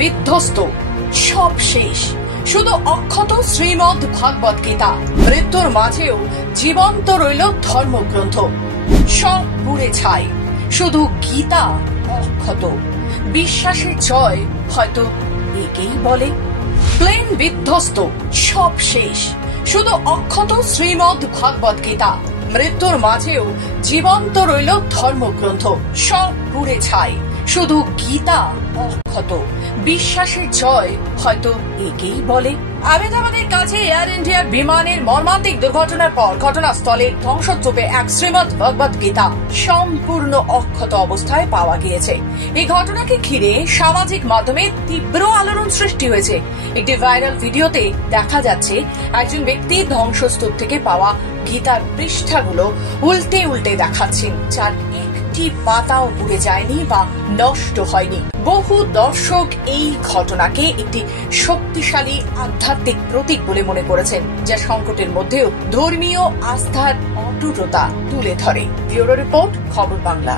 বিধ্বস্ত, সব শেষ, শুধু অক্ষত শ্রীমদ ভাগবত গীতা। মৃত্যুর মাঝেও জীবন্ত রইল ধর্মগ্রন্থ, সব পুড়ে ছাই, শুধু গীতা অক্ষত। বিশ্বাসের জয় হয়তো একেই বলে। প্লেন বিধ্বস্ত, সব শেষ, শুধু অক্ষত শ্রীমদ ভাগবত গীতা। মৃত্যুর মাঝেও জীবন্ত রইল ধর্মগ্রন্থ, সব পুড়ে ছাই, শুধু গীতা অক্ষত। বিশ্বাসের জয় হয়তো একেই বলে। আহমেদাবাদের কাছে এয়ার ইন্ডিয়ার বিমানের মর্মান্তিক দুর্ঘটনার পর ঘটনাস্থলে ধ্বংসস্তূপে এক শ্রীমদ ভগবত গীতা সম্পূর্ণ অক্ষত অবস্থায় পাওয়া গিয়েছে। এই ঘটনাকে ঘিরে সামাজিক মাধ্যমে তীব্র আলোড়ন সৃষ্টি হয়েছে। একটি ভাইরাল ভিডিওতে দেখা যাচ্ছে একজন ব্যক্তি ধ্বংসস্তূপ থেকে পাওয়া গীতার পৃষ্ঠাগুলো উল্টে উল্টে দেখাচ্ছেন, যার একটি পাতাও পুড়ে যায়নি বা নষ্ট হয়নি। বহু দর্শক এই ঘটনাকে একটি শক্তিশালী আধ্যাত্মিক প্রতীক বলে মনে করেছেন, যা সংকটের মধ্যেও ধর্মীয় আস্থার অটুটতা তুলে ধরে। ব্যুরো রিপোর্ট, খবর বাংলা।